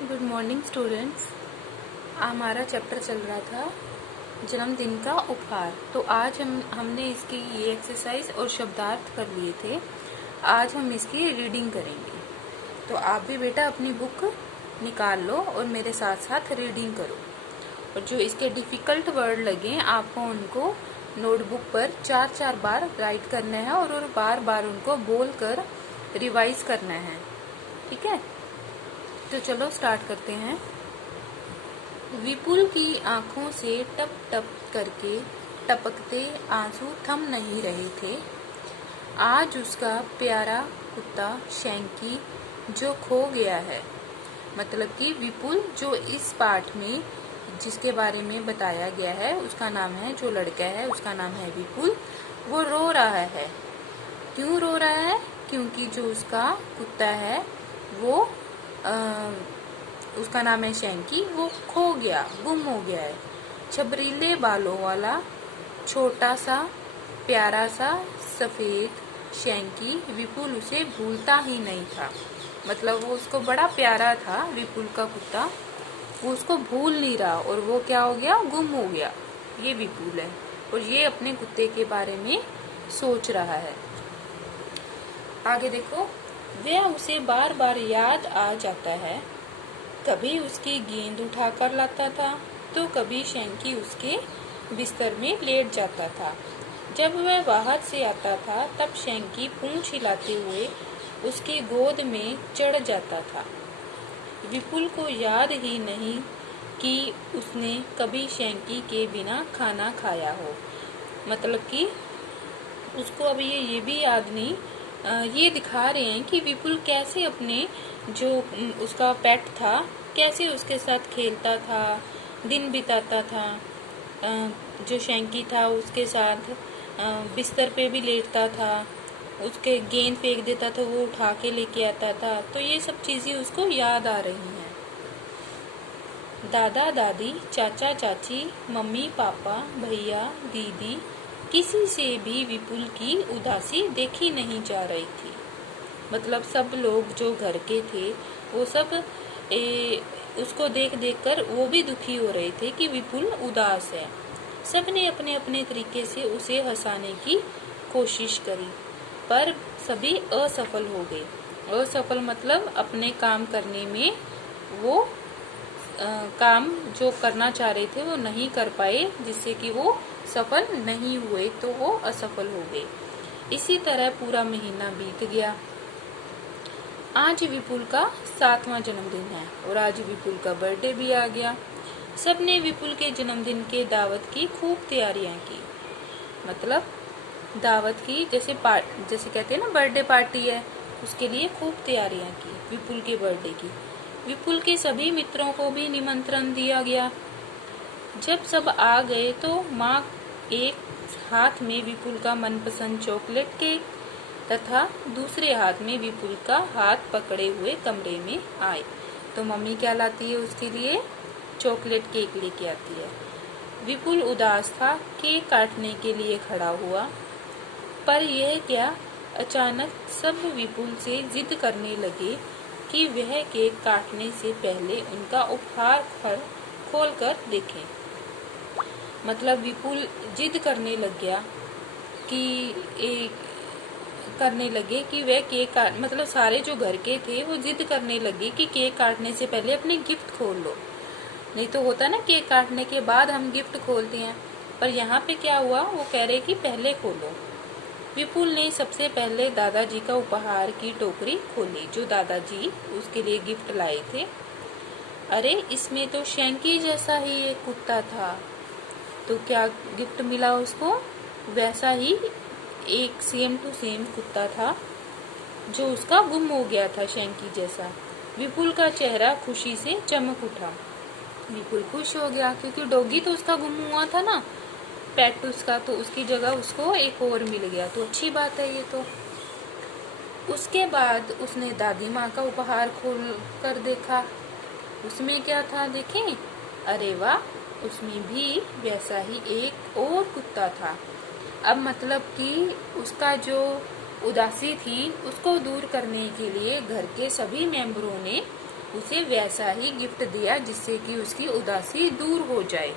Good morning students. हमारा chapter चल रहा था जन्मदिन का उपहार। तो आज हमने इसकी ये एक्सरसाइज और शब्दार्थ कर लिए थे। आज हम इसकी रीडिंग करेंगे। तो आप भी बेटा अपनी बुक निकाल लो और मेरे साथ साथ रीडिंग करो। और जो इसके डिफिकल्ट वर्ड लगे आपको उनको नोटबुक पर 4-4 बार राइट करना है और बार बार उनको बोलकर रिवाइज करना है। ठीक है, तो चलो स्टार्ट करते हैं। विपुल की आंखों से टप टप करके टपकते आंसू थम नहीं रहे थे। आज उसका प्यारा कुत्ता शैंकी जो खो गया है। मतलब कि विपुल जो इस पाठ में जिसके बारे में बताया गया है उसका नाम है, जो लड़का है उसका नाम है विपुल, वो रो रहा है। क्यों रो रहा है? क्योंकि जो उसका कुत्ता है वो उसका नाम है शैंकी, वो खो गया, गुम हो गया है। छबरीले बालों वाला छोटा सा प्यारा सा सफेद शैंकी विपुल उसे भूलता ही नहीं था। मतलब वो उसको बड़ा प्यारा था, विपुल का कुत्ता, वो उसको भूल नहीं रहा और वो क्या हो गया, गुम हो गया। ये विपुल है और ये अपने कुत्ते के बारे में सोच रहा है। आगे देखो, वह उसे बार बार याद आ जाता है। कभी उसकी गेंद उठाकर लाता था तो कभी शैंकी उसके बिस्तर में लेट जाता था। जब वह बाहर से आता था तब शैंकी पूंछ हिलाते हुए उसकी गोद में चढ़ जाता था। विपुल को याद ही नहीं कि उसने कभी शैंकी के बिना खाना खाया हो। मतलब कि उसको अभी ये भी याद नहीं। ये दिखा रहे हैं कि विपुल कैसे अपने जो उसका पेट था कैसे उसके साथ खेलता था, दिन बिताता था। जो शैंकी था उसके साथ बिस्तर पे भी लेटता था, उसके गेंद फेंक देता था, वो उठा के लेके आता था। तो ये सब चीजें उसको याद आ रही हैं। दादा दादी, चाचा चाची, मम्मी पापा, भैया दीदी, किसी से भी विपुल की उदासी देखी नहीं जा रही थी। मतलब सब लोग जो घर के थे वो सब उसको देख देख कर वो भी दुखी हो रहे थे कि विपुल उदास है। सबने अपने अपने तरीके से उसे हंसाने की कोशिश करी पर सभी असफल हो गए। असफल मतलब अपने काम करने में वो काम जो करना चाह रहे थे वो नहीं कर पाए, जिससे कि वो सफल नहीं हुए, तो वो असफल हो गए। इसी तरह पूरा महीना बीत गया। आज विपुल का 7वां जन्मदिन है और आज विपुल का बर्थडे भी आ गया। सबने विपुल के जन्मदिन के दावत की खूब तैयारियां की। मतलब दावत की, जैसे कहते हैं ना बर्थडे पार्टी है, उसके लिए खूब तैयारियां की विपुल के बर्थडे की। विपुल के सभी मित्रों को भी निमंत्रण दिया गया। जब सब आ गए तो माँ एक हाथ में विपुल का मनपसंद चॉकलेट केक तथा दूसरे हाथ में विपुल का हाथ पकड़े हुए कमरे में आए। तो मम्मी क्या लाती है उसके लिए? चॉकलेट केक लेके आती है। विपुल उदास था, केक काटने के लिए खड़ा हुआ। पर यह क्या, अचानक सब विपुल से जिद करने लगे कि वह केक काटने से पहले उनका उपहार खोल कर देखें। मतलब विपुल जिद करने लगे कि वह केक काट, मतलब सारे जो घर के थे वो जिद करने लगे कि केक काटने से पहले अपने गिफ्ट खोल लो। नहीं तो होता ना केक काटने के बाद हम गिफ्ट खोलते हैं, पर यहाँ पे क्या हुआ, वो कह रहे कि पहले खोलो। विपुल ने सबसे पहले दादाजी का उपहार की टोकरी खोली, जो दादाजी उसके लिए गिफ्ट लाए थे। अरे इसमें तो शैंकी जैसा ही एक कुत्ता था। तो क्या गिफ्ट मिला उसको? वैसा ही एक सेम टू सेम कुत्ता था जो उसका गुम हो गया था, शैंकी जैसा। विपुल का चेहरा खुशी से चमक उठा। विपुल खुश हो गया क्योंकि डॉगी तो उसका गुम हुआ था ना, पेट उसका, तो उसकी जगह उसको एक और मिल गया, तो अच्छी बात है ये तो। उसके बाद उसने दादी माँ का उपहार खोल कर देखा। उसमें क्या था देखें? अरे वाह, उसमें भी वैसा ही एक और कुत्ता था। अब मतलब कि उसका जो उदासी थी उसको दूर करने के लिए घर के सभी मेंबरों ने उसे वैसा ही गिफ्ट दिया जिससे कि उसकी उदासी दूर हो जाए।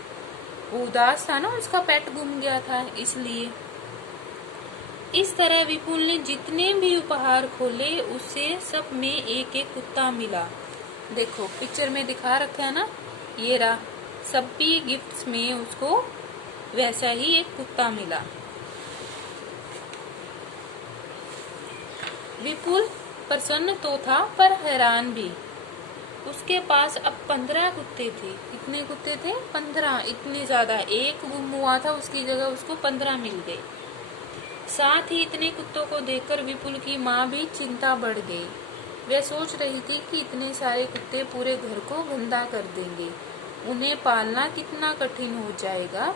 वो उदास था ना, उसका पेट गुम गया था, इसलिए। इस तरह विपुल ने जितने भी उपहार खोले उसे सब में एक एक कुत्ता मिला। देखो पिक्चर में दिखा रखा है ना, ये रहा, सब भी गिफ्ट्स में उसको वैसा ही एक कुत्ता मिला। विपुल प्रसन्न तो था पर हैरान भी। उसके पास अब 15 कुत्ते थे। कितने कुत्ते थे? 15। इतने ज्यादा, एक गुम हुआ था उसकी जगह उसको 15 मिल गए। साथ ही इतने कुत्तों को देखकर विपुल की माँ भी चिंता बढ़ गई। वह सोच रही थी कि इतने सारे कुत्ते पूरे घर को गंदा कर देंगे, उन्हें पालना कितना कठिन हो जाएगा,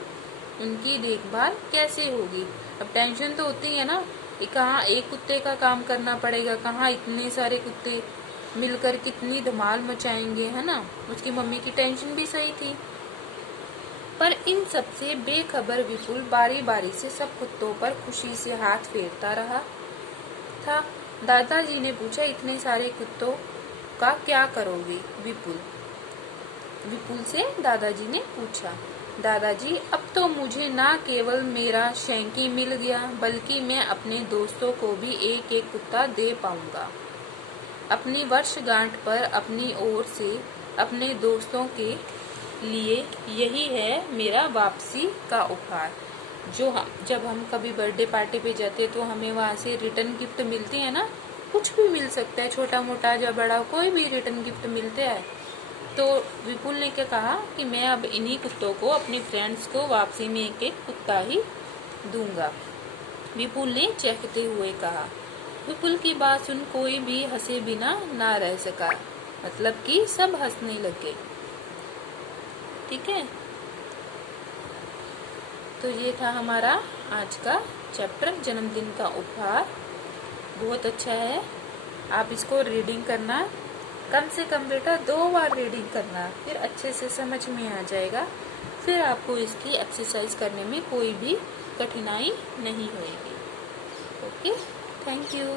उनकी देखभाल कैसे होगी। अब टेंशन तो होती है ना, कहाँ एक कुत्ते का काम करना पड़ेगा, कहाँ इतने सारे कुत्ते मिलकर कितनी धमाल मचाएंगे, है ना। उसकी मम्मी की टेंशन भी सही थी। पर इन सब से बेखबर विपुल बारी बारी से सब कुत्तों पर खुशी से हाथ फेरता रहा था। दादाजी ने पूछा, इतने सारे कुत्तों का क्या करोगे? विपुल से दादाजी ने पूछा, दादाजी अब तो मुझे ना केवल मेरा शैंकी मिल गया बल्कि मैं अपने दोस्तों को भी एक एक कुत्ता दे पाऊंगा। अपनी वर्षगांठ पर अपनी ओर से अपने दोस्तों के लिए यही है मेरा वापसी का उपहार। जब हम कभी बर्थडे पार्टी पे जाते हैं तो हमें वहाँ से रिटर्न गिफ्ट मिलते हैं ना, कुछ भी मिल सकता है, छोटा मोटा या बड़ा, कोई भी रिटर्न गिफ्ट मिलता है। तो विपुल ने क्या कहा कि मैं अब इन्हीं कुत्तों को, अपने फ्रेंड्स को वापसी में एक एक कुत्ता ही दूंगा। विपुल ने चहकते हुए कहा। विपुल की बात सुन कोई भी हंसे बिना ना रह सका, मतलब कि सब हंसने लगे। ठीक है, तो ये था हमारा आज का चैप्टर, जन्मदिन का उपहार। बहुत अच्छा है, आप इसको रीडिंग करना, कम से कम बेटा 2 बार रीडिंग करना, फिर अच्छे से समझ में आ जाएगा। फिर आपको इसकी एक्सरसाइज करने में कोई भी कठिनाई नहीं होगी। Okay, thank you.